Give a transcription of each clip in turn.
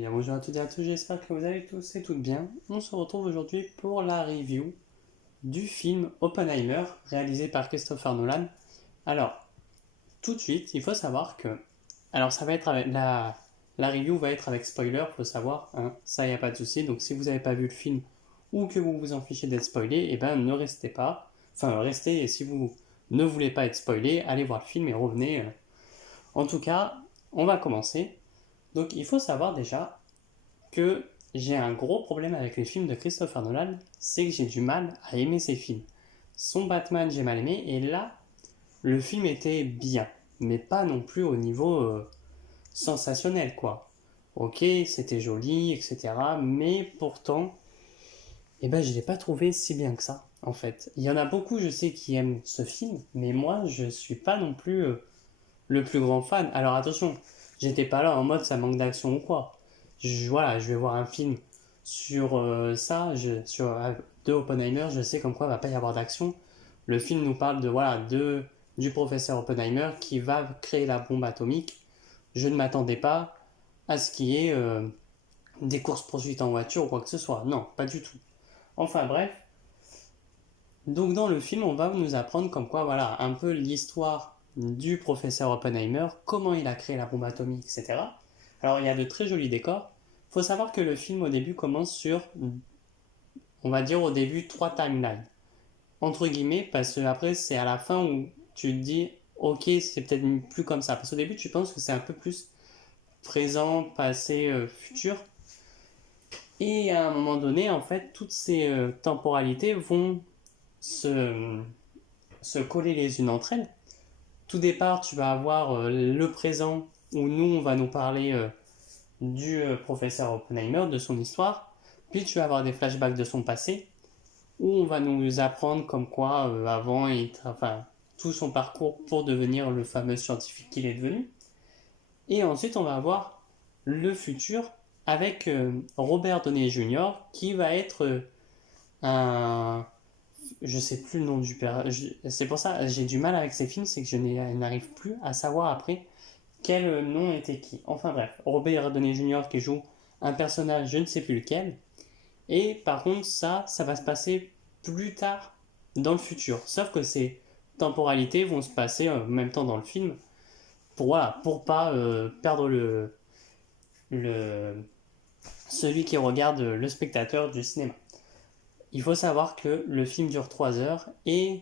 Bien, bonjour à toutes et à tous, j'espère que vous allez tous et toutes bien. On se retrouve aujourd'hui pour la review du film Oppenheimer, réalisé par Christopher Nolan. Alors, tout de suite, il faut savoir que... Alors, ça va être avec la review va être avec spoiler, faut savoir, hein, ça y a pas de souci. Donc, si vous n'avez pas vu le film ou que vous vous en fichez d'être spoilé, eh ben ne restez pas. Enfin, restez et si vous ne voulez pas être spoilé, allez voir le film et revenez. En tout cas, on va commencer. Donc, il faut savoir déjà que j'ai un gros problème avec les films de Christopher Nolan, c'est que j'ai du mal à aimer ses films. Son Batman, j'ai mal aimé, et là, le film était bien, mais pas non plus au niveau sensationnel, quoi. Ok, c'était joli, etc., mais pourtant, je l'ai pas trouvé si bien que ça, en fait. Il y en a beaucoup, je sais, qui aiment ce film, mais moi, je suis pas non plus le plus grand fan. Alors attention, j'étais pas là en mode ça manque d'action ou quoi. Voilà, je vais voir un film sur sur de Oppenheimer, je sais comme quoi il va pas y avoir d'action. Le film nous parle de du professeur Oppenheimer qui va créer la bombe atomique. Je ne m'attendais pas à ce qu'il y ait des courses poursuites en voiture ou quoi que ce soit. Non, pas du tout. Enfin bref, donc dans le film, on va nous apprendre comme quoi, voilà, un peu l'histoire du professeur Oppenheimer, comment il a créé la bombe atomique, etc. Alors il y a de très jolis décors. Il faut savoir que le film au début commence sur, on va dire au début, trois timelines. Entre guillemets, parce que après c'est à la fin où tu te dis, ok, c'est peut-être plus comme ça. Parce qu'au début tu penses que c'est un peu plus présent, passé, futur. Et à un moment donné, en fait, toutes ces temporalités vont se, se coller les unes entre elles. Tout départ, tu vas avoir le présent où nous, on va nous parler du professeur Oppenheimer, de son histoire. Puis tu vas avoir des flashbacks de son passé où on va nous apprendre comme quoi avant, enfin, tout son parcours pour devenir le fameux scientifique qu'il est devenu. Et ensuite, on va avoir le futur avec Robert Downey Jr. qui va être un, je sais plus le nom du père. C'est pour ça j'ai du mal avec ces films, c'est que je n'arrive plus à savoir après quel nom était qui. Enfin bref, Robert Downey Jr. qui joue un personnage, je ne sais plus lequel. Et par contre, ça va se passer plus tard dans le futur. Sauf que ces temporalités vont se passer en même temps dans le film pour pas perdre le celui qui regarde le spectateur du cinéma. Il faut savoir que le film dure 3 heures et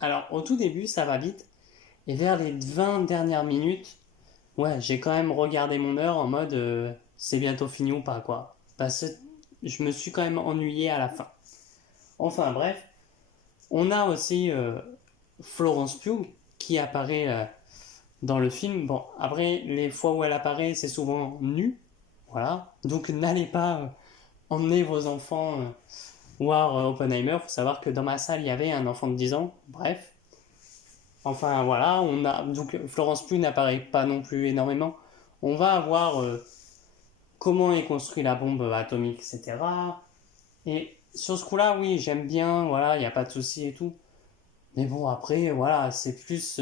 alors au tout début ça va vite et vers les 20 dernières minutes, ouais, j'ai quand même regardé mon heure en mode c'est bientôt fini ou pas quoi. Parce que je me suis quand même ennuyé à la fin. Enfin bref, on a aussi Florence Pugh qui apparaît dans le film. Bon, après les fois où elle apparaît, c'est souvent nue, voilà. Donc n'allez pas emmener vos enfants voir Oppenheimer. Faut savoir que dans ma salle il y avait un enfant de 10 ans. Bref, enfin voilà, on a donc Florence Pugh n'apparaît pas non plus énormément. On va avoir comment est construite la bombe atomique, etc. Et sur ce coup-là, oui, j'aime bien, voilà, il n'y a pas de souci et tout. Mais bon, après, voilà, c'est plus.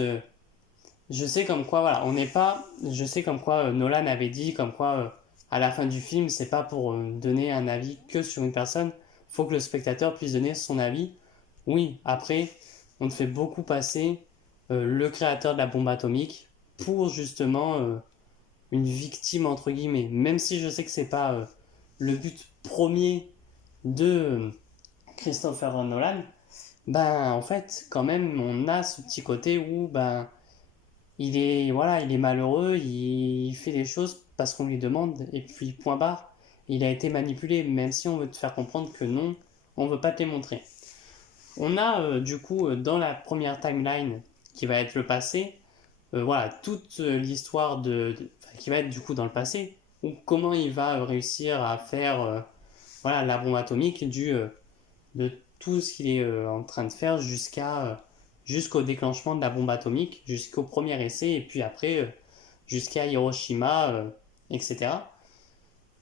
Je sais comme quoi, voilà, on n'est pas. Je sais comme quoi Nolan avait dit, comme quoi à la fin du film, c'est pas pour donner un avis que sur une personne. Faut que le spectateur puisse donner son avis. Oui, après, on te fait beaucoup passer le créateur de la bombe atomique pour justement une victime entre guillemets. Même si je sais que c'est pas le but premier de Christopher Nolan, ben en fait quand même on a ce petit côté où ben il est malheureux, il fait les choses parce qu'on lui demande et puis point barre. Il a été manipulé même si on veut te faire comprendre que non, on veut pas te les montrer. On a du coup dans la première timeline qui va être le passé, voilà toute l'histoire enfin, qui va être du coup dans le passé ou comment il va réussir à faire voilà la bombe atomique de tout ce qu'il est en train de faire jusqu'au déclenchement de la bombe atomique, jusqu'au premier essai et puis après jusqu'à Hiroshima, etc.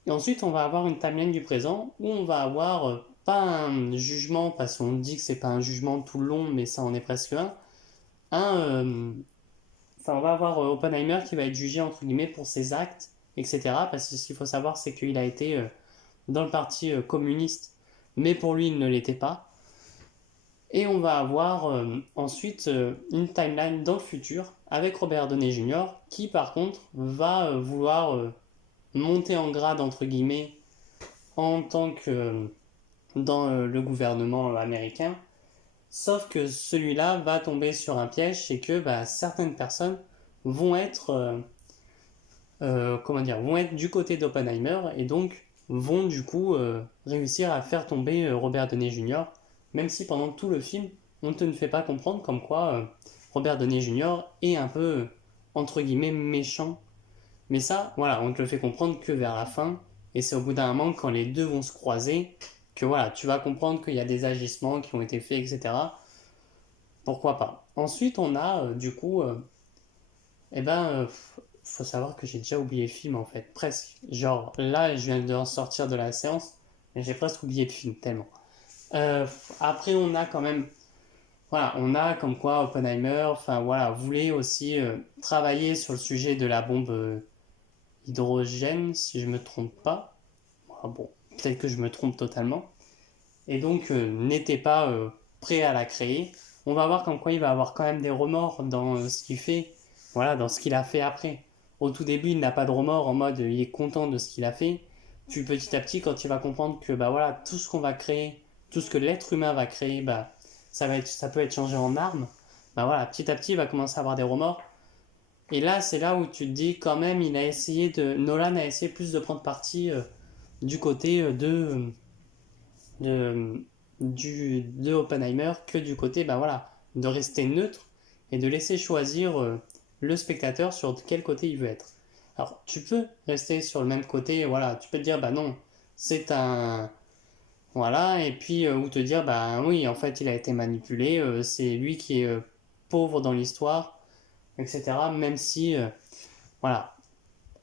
Et ensuite, on va avoir une timeline du présent où on va avoir pas un jugement, parce qu'on dit que c'est pas un jugement tout le long, mais ça en est presque un enfin, on va avoir Oppenheimer qui va être jugé entre guillemets pour ses actes etc. Parce que ce qu'il faut savoir, c'est qu'il a été dans le parti communiste, mais pour lui, il ne l'était pas. Et on va avoir ensuite une timeline dans le futur avec Robert Downey Jr. qui, par contre, va vouloir monter en grade, entre guillemets, en tant que dans le gouvernement américain. Sauf que celui-là va tomber sur un piège, c'est que certaines personnes vont être, vont être du côté d'Oppenheimer et donc vont du coup réussir à faire tomber Robert Downey Jr. Même si pendant tout le film, on ne te fait pas comprendre comme quoi Robert Downey Jr. est un peu entre guillemets méchant. Mais ça, voilà, on te le fait comprendre que vers la fin, et c'est au bout d'un moment quand les deux vont se croiser que voilà, tu vas comprendre qu'il y a des agissements qui ont été faits, etc. Pourquoi pas. Ensuite, on a du coup, faut savoir que j'ai déjà oublié le film en fait, presque. Genre là, je viens de sortir de la séance, et j'ai presque oublié le film tellement. Euh, Après, on a quand même, voilà, on a comme quoi Oppenheimer, enfin voilà, voulait aussi travailler sur le sujet de la bombe hydrogène, si je me trompe pas. Ah bon, peut-être que je me trompe totalement. Et donc n'était pas prêt à la créer. On va voir comme quoi il va avoir quand même des remords dans ce qu'il fait, voilà, dans ce qu'il a fait après. Au tout début, il n'a pas de remords en mode il est content de ce qu'il a fait. Puis petit à petit, quand il va comprendre que voilà, tout ce qu'on va créer, tout ce que l'être humain va créer, ça peut être changé en arme. Voilà, petit à petit, il va commencer à avoir des remords. Et là, c'est là où tu te dis quand même, Nolan a essayé plus de prendre parti du côté de, de Oppenheimer que du côté, de rester neutre et de laisser choisir le spectateur sur quel côté il veut être. Alors, tu peux rester sur le même côté, voilà, tu peux te dire, non, c'est un, voilà, et puis ou te dire, oui, en fait, il a été manipulé, c'est lui qui est pauvre dans l'histoire, etc. Même si, voilà,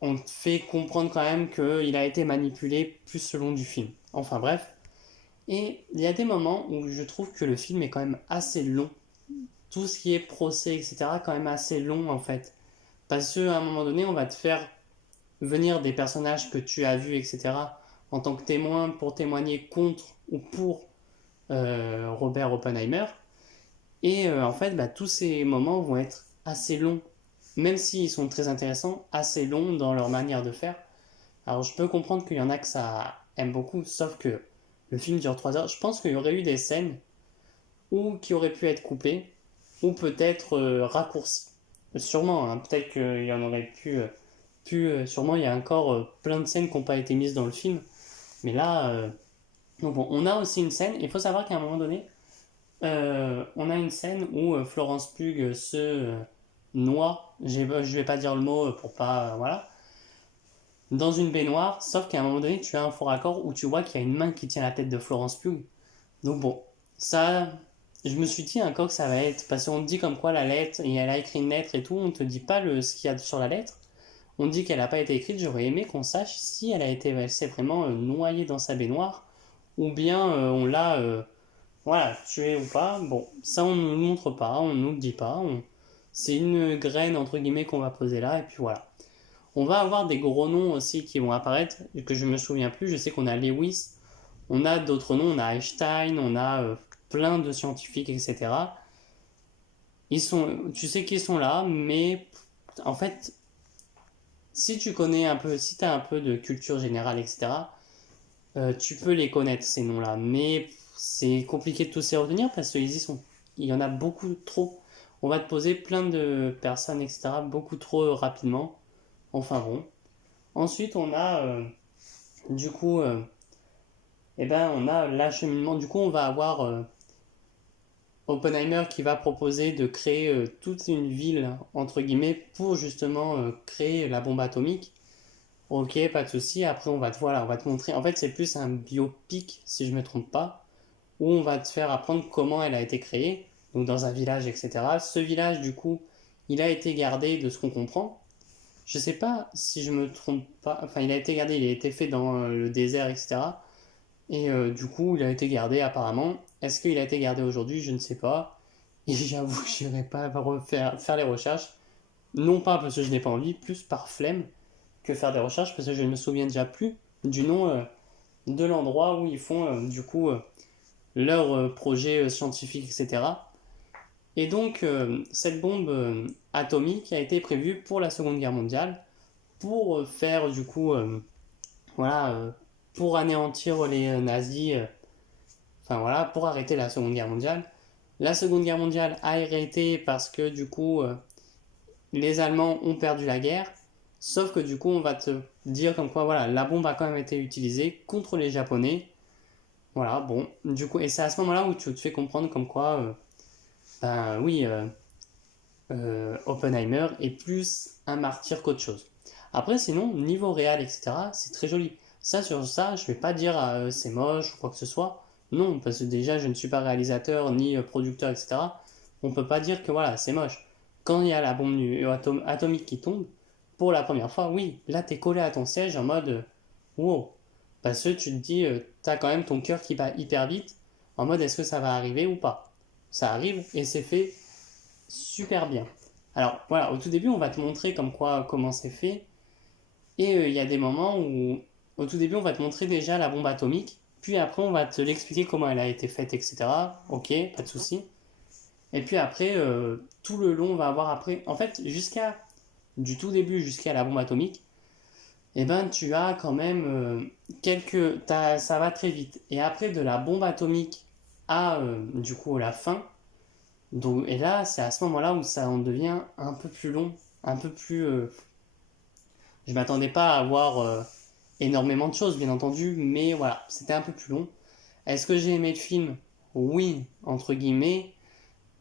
on te fait comprendre quand même qu'il a été manipulé plus le long du film. Enfin bref. Et il y a des moments où je trouve que le film est quand même assez long. Tout ce qui est procès, etc., quand même assez long en fait. Parce qu'à un moment donné, on va te faire venir des personnages que tu as vus, etc., en tant que témoin pour témoigner contre ou pour Robert Oppenheimer. Et en fait, tous ces moments vont être assez longs. Même s'ils sont très intéressants, assez longs dans leur manière de faire. Alors je peux comprendre qu'il y en a que ça aime beaucoup, sauf que le film dure 3 heures. Je pense qu'il y aurait eu des scènes ou qui auraient pu être coupées, ou peut-être raccourcies. Sûrement, hein, peut-être qu'il y en aurait sûrement, il y a encore plein de scènes qui n'ont pas été mises dans le film. Mais là, donc bon, on a aussi une scène. Il faut savoir qu'à un moment donné, on a une scène où Florence Pugh se noie. Je vais pas dire le mot pour pas. Voilà. Dans une baignoire, sauf qu'à un moment donné, tu as un faux raccord où tu vois qu'il y a une main qui tient la tête de Florence Pugh. Donc bon, ça, je me suis dit encore que ça va être, parce qu'on te dit comme quoi la lettre, et elle a écrit une lettre et tout, on te dit pas ce qu'il y a sur la lettre, on dit qu'elle n'a pas été écrite, j'aurais aimé qu'on sache si elle s'est vraiment noyée dans sa baignoire, ou bien on l'a, voilà, tuée ou pas. Bon, ça on ne nous le montre pas, on ne nous le dit pas, c'est une graine entre guillemets qu'on va poser là, et puis voilà. On va avoir des gros noms aussi qui vont apparaître, que je me souviens plus. Je sais qu'on a Lewis, on a d'autres noms, on a Einstein, on a plein de scientifiques, etc. Tu sais qu'ils sont là, mais en fait, si tu connais un peu, si tu as un peu de culture générale, etc., tu peux les connaître, ces noms-là. Mais c'est compliqué de tous les retenir parce qu'ils y sont. Il y en a beaucoup trop. On va te poser plein de personnes, etc., beaucoup trop rapidement. Enfin bon. Ensuite, on a du coup, on a l'acheminement. Du coup, on va avoir Oppenheimer qui va proposer de créer toute une ville, entre guillemets, pour justement créer la bombe atomique. Ok, pas de souci. Après, on va te montrer. En fait, c'est plus un biopic, si je ne me trompe pas, où on va te faire apprendre comment elle a été créée, donc dans un village, etc. Ce village, du coup, il a été gardé de ce qu'on comprend. Je sais pas si je me trompe pas. Enfin, il a été gardé, il a été fait dans le désert, etc. Et du coup, il a été gardé apparemment. Est-ce qu'il a été gardé aujourd'hui? Je ne sais pas. Et j'avoue que je n'irai pas faire les recherches. Non pas parce que je n'ai pas envie, plus par flemme. que faire des recherches parce que je ne me souviens déjà plus du nom de l'endroit où ils font leur projet scientifique, etc. Et donc, cette bombe atomique a été prévue pour la Seconde Guerre mondiale pour faire voilà, pour anéantir les nazis, enfin voilà, pour arrêter la Seconde Guerre mondiale. La Seconde Guerre mondiale a arrêté parce que les Allemands ont perdu la guerre, sauf que on va te dire comme quoi, voilà, la bombe a quand même été utilisée contre les Japonais. Voilà, bon, et c'est à ce moment-là où tu te fais comprendre comme quoi, ben oui, Oppenheimer est plus un martyr qu'autre chose. Après, sinon, niveau réel, etc., c'est très joli. Ça, sur ça, je vais pas dire c'est moche ou quoi que ce soit. Non, parce que déjà, je ne suis pas réalisateur ni producteur, etc. On peut pas dire que voilà, c'est moche. Quand il y a la bombe atomique qui tombe, pour la première fois, oui, là, t'es collé à ton siège en mode wow. Parce que tu te dis, t'as quand même ton cœur qui bat hyper vite, en mode est-ce que ça va arriver ou pas. Ça arrive et c'est fait super bien. Alors voilà, au tout début, on va te montrer comment c'est fait. Et il y a des moments où, au tout début, on va te montrer déjà la bombe atomique. Puis après, on va te l'expliquer comment elle a été faite, etc. Ok, pas de souci. Et puis après, tout le long, on va avoir après. En fait, du tout début jusqu'à la bombe atomique, eh ben, tu as quand même ça va très vite. Et après, de la bombe atomique à, la fin, donc, et là, c'est à ce moment-là où ça en devient un peu plus long, un peu plus. Je m'attendais pas à avoir énormément de choses, bien entendu, mais voilà, c'était un peu plus long. Est-ce que j'ai aimé le film? Oui, entre guillemets,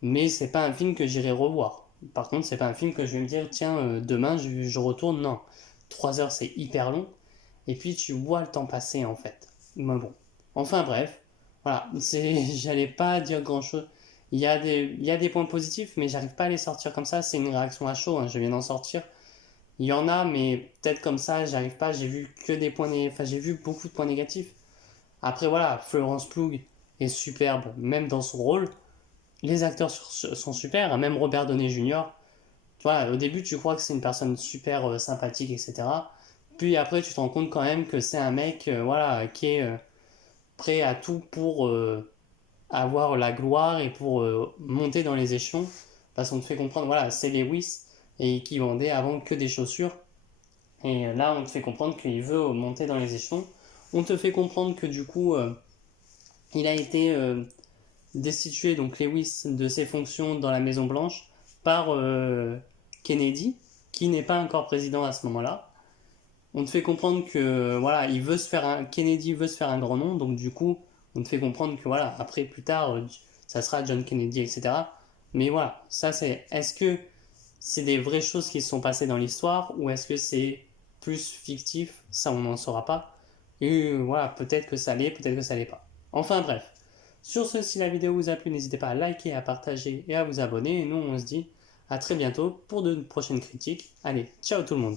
mais c'est pas un film que j'irai revoir. Par contre, c'est pas un film que je vais me dire, tiens, demain je retourne. Non, 3 heures c'est hyper long, et puis tu vois le temps passer en fait. Mais bon, enfin bref, voilà, j'allais pas dire grand-chose. Il y a des points positifs, mais j'arrive pas à les sortir comme ça. C'est une réaction à chaud, hein, je viens d'en sortir. Il y en a, mais peut-être comme ça, j'arrive pas. J'ai vu que des points négatifs. Enfin, j'ai vu beaucoup de points négatifs. Après, voilà, Florence Pugh est superbe, même dans son rôle. Les acteurs sont super, même Robert Downey Jr. Voilà, au début, tu crois que c'est une personne super sympathique, etc. Puis après, tu te rends compte quand même que c'est un mec, voilà, qui est prêt à tout pour avoir la gloire et pour monter dans les échelons. Parce qu'on te fait comprendre, voilà, c'est Lewis et qui vendait avant que des chaussures. Et là, on te fait comprendre qu'il veut monter dans les échelons. On te fait comprendre que il a été destitué, donc Lewis, de ses fonctions dans la Maison Blanche par Kennedy, qui n'est pas encore président à ce moment-là. On te fait comprendre que voilà, Kennedy veut se faire un grand nom, donc on te fait comprendre que voilà, après plus tard, ça sera John Kennedy, etc. Mais voilà, est-ce que c'est des vraies choses qui se sont passées dans l'histoire ou est-ce que c'est plus fictif? Ça, on n'en saura pas. Et voilà, peut-être que ça l'est, peut-être que ça l'est pas. Enfin bref. Sur ce, si la vidéo vous a plu, n'hésitez pas à liker, à partager et à vous abonner. Et nous, on se dit à très bientôt pour de prochaines critiques. Allez, ciao tout le monde!